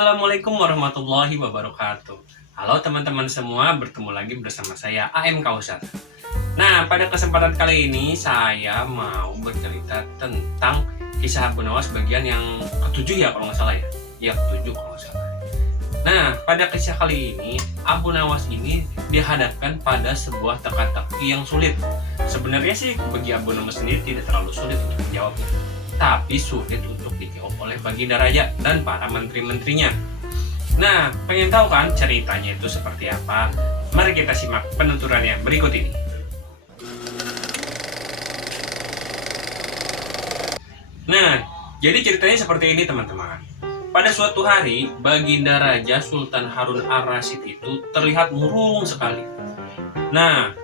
Assalamualaikum warahmatullahi wabarakatuh. Halo teman-teman semua, bertemu lagi bersama saya AM Kausar. Nah, pada kesempatan kali ini saya mau bercerita tentang kisah Abu Nawas bagian yang ketujuh ya kalau nggak salah ya. Ya ketujuh kalau nggak salah. Nah, pada kisah kali ini Abu Nawas ini dihadapkan pada sebuah teka-teki yang sulit. Sebenarnya sih bagi Abu Nawas sendiri tidak terlalu sulit untuk menjawabnya, tapi sulit untuk dijawab oleh Baginda Raja dan para menteri-menterinya. Nah, pengen tahu kan ceritanya itu seperti apa? Mari kita simak penuturannya berikut ini. Nah, jadi ceritanya seperti ini teman-teman. Pada suatu hari, Baginda Raja Sultan Harun Ar-Rasyid itu terlihat murung sekali. Nah,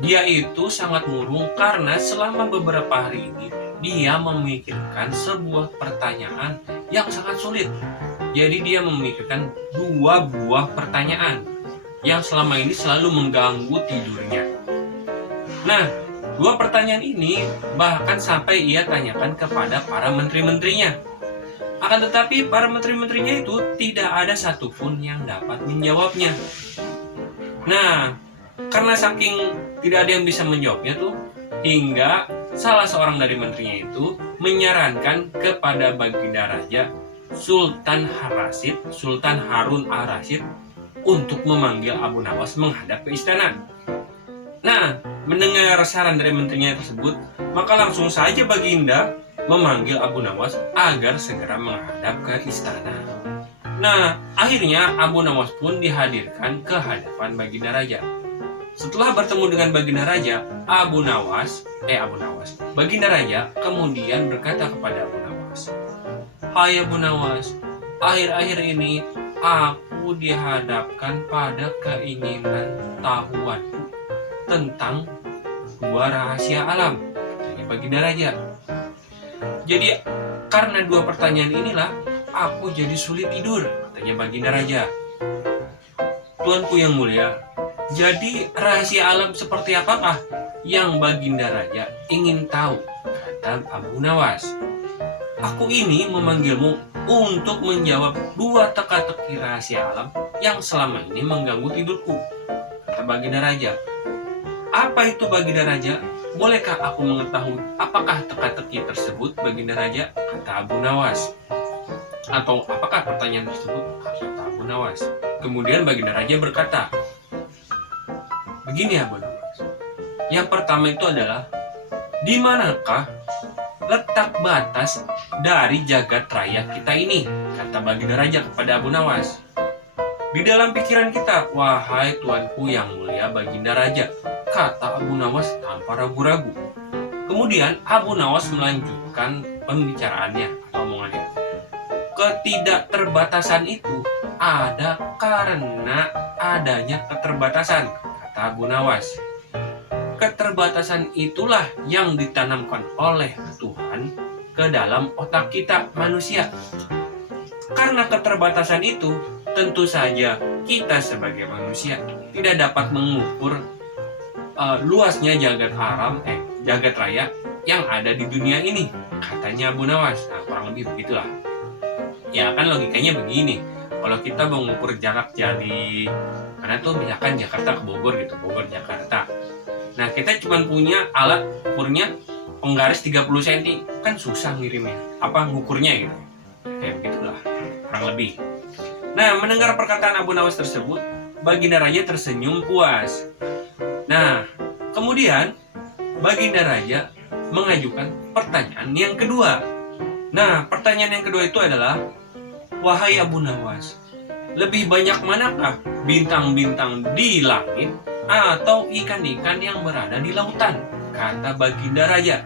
dia itu sangat murung karena selama beberapa hari ini dia memikirkan sebuah pertanyaan yang sangat sulit. Jadi dia memikirkan dua buah pertanyaan yang selama ini selalu mengganggu tidurnya. Nah, dua pertanyaan ini bahkan sampai ia tanyakan kepada para menteri-menterinya. Akan tetapi para menteri-menterinya itu tidak ada satupun yang dapat menjawabnya. Nah, karena saking tidak ada yang bisa menjawabnya tuh, hingga salah seorang dari menterinya itu menyarankan kepada Baginda Raja Sultan Harun Ar-Rasyid untuk memanggil Abu Nawas menghadap ke istana. Nah, mendengar saran dari menterinya tersebut, maka langsung saja Baginda memanggil Abu Nawas agar segera menghadap ke istana. Nah, akhirnya Abu Nawas pun dihadirkan ke hadapan Baginda Raja. Setelah bertemu dengan Baginda Raja, Baginda Raja kemudian berkata kepada Abu Nawas, "Hai Abu Nawas, akhir-akhir ini aku dihadapkan pada keinginan tahuanku tentang dua rahasia alam," katanya Baginda Raja. "Jadi karena dua pertanyaan inilah aku jadi sulit tidur," katanya Baginda Raja. "Tuanku yang mulia, jadi rahasia alam seperti apakah yang Baginda Raja ingin tahu?" kata Abu Nawas. "Aku ini memanggilmu untuk menjawab dua teka-teki rahasia alam yang selama ini mengganggu tidurku," kata Baginda Raja. "Apa itu Baginda Raja? Bolehkah aku mengetahui apakah teka-teki tersebut Baginda Raja?" kata Abu Nawas. "Atau apakah pertanyaan tersebut?" kata Abu Nawas. Kemudian Baginda Raja berkata, "Begini Abu Nawas, yang pertama itu adalah di manakah letak batas dari jagat raya kita ini?" kata Baginda Raja kepada Abu Nawas. "Di dalam pikiran kita, wahai tuanku yang mulia Baginda Raja," kata Abu Nawas tanpa ragu-ragu. Kemudian Abu Nawas melanjutkan pembicaraannya atau omongannya. "Ketidakterbatasan itu ada karena adanya keterbatasan," kata Abu Nawas. "Keterbatasan itulah yang ditanamkan oleh Tuhan ke dalam otak kita manusia. Karena keterbatasan itu, tentu saja kita sebagai manusia tidak dapat mengukur luasnya jagat raya yang ada di dunia ini," katanya Abu Nawas. Nah, kurang lebih begitulah. Ya kan logikanya begini. Kalau kita mengukur jarak dari mana tuh, misalkan Jakarta ke Bogor gitu, Bogor Jakarta. Nah, kita cuma punya alat ukurnya penggaris 30 cm, kan susah ngirimnya. Ngukurnya gitu. Kayak begitulah, kurang lebih. Nah, mendengar perkataan Abu Nawas tersebut, Baginda Raja tersenyum puas. Nah, kemudian Baginda Raja mengajukan pertanyaan yang kedua. Nah, pertanyaan yang kedua itu adalah, "Wahai Abu Nawas, lebih banyak manakah bintang-bintang di langit atau ikan-ikan yang berada di lautan?" kata Baginda Raja.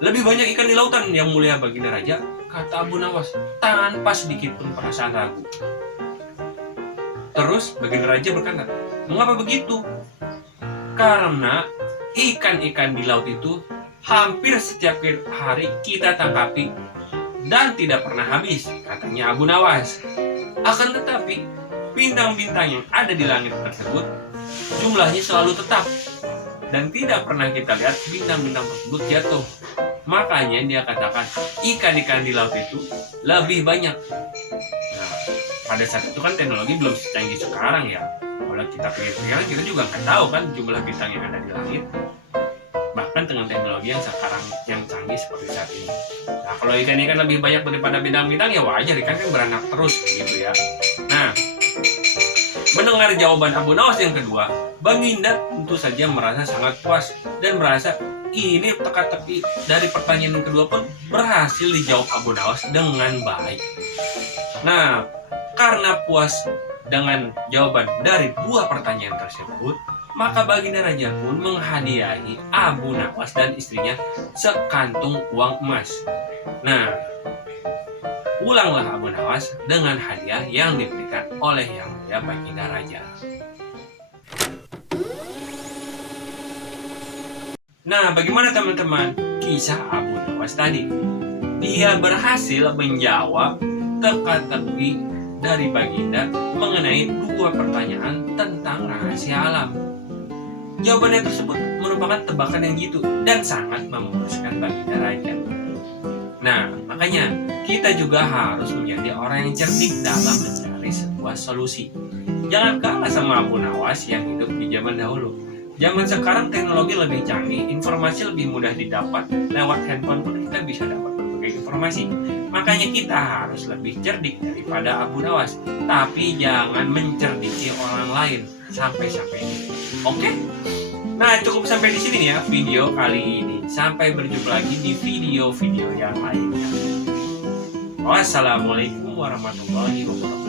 "Lebih banyak ikan di lautan yang mulia Baginda Raja," kata Abu Nawas tanpa sedikit pun perasaan ragu. Terus Baginda Raja berkata, "Mengapa begitu?" "Karena ikan-ikan di laut itu hampir setiap hari kita tangkapi dan tidak pernah habis," katanya Abu Nawas. "Akan tetapi bintang-bintang yang ada di langit tersebut jumlahnya selalu tetap dan tidak pernah kita lihat bintang-bintang tersebut jatuh. Makanya dia katakan ikan-ikan di laut itu lebih banyak pada saat itu kan teknologi belum secanggih sekarang ya. Kalau kita pikir-pikir kita juga nggak tahu kan jumlah bintang yang ada di langit. Bahkan dengan teknologi yang sekarang yang canggih seperti saat ini. Nah kalau ikan lebih banyak daripada bintang-bintang ya wajar, ikan kan beranak terus gitu ya. Nah mendengar jawaban Abu Nawas yang kedua, Baginda tentu saja merasa sangat puas dan merasa ini teka-teki dari pertanyaan yang kedua pun berhasil dijawab Abu Nawas dengan baik. Nah, karena puas dengan jawaban dari dua pertanyaan tersebut, maka Baginda Raja pun menghadiahi Abu Nawas dan istrinya sekantung uang emas. Nah, pulanglah Abu Nawas dengan hadiah yang diberikan oleh Yang Mulia Baginda Raja. Nah, bagaimana teman-teman kisah Abu Nawas tadi? Dia berhasil menjawab teka-teki dari Baginda mengenai dua pertanyaan tentang rahasia alam. Jawabannya tersebut merupakan tebakan yang jitu dan sangat memuaskan Baginda Raja. Nah, makanya kita juga harus menjadi orang yang cerdik dalam mencari sebuah solusi. Jangan kalah sama Abu Nawas yang hidup di zaman dahulu. Zaman sekarang teknologi lebih canggih, informasi lebih mudah didapat. Lewat handphone pun kita bisa dapat berbagai informasi. Makanya kita harus lebih cerdik daripada Abu Nawas. Tapi jangan mencerdiki orang lain sampai-sampai ini. Oke? Nah, cukup sampai di sini ya video kali ini. Sampai berjumpa lagi di video-video yang lainnya. Wassalamualaikum warahmatullahi wabarakatuh.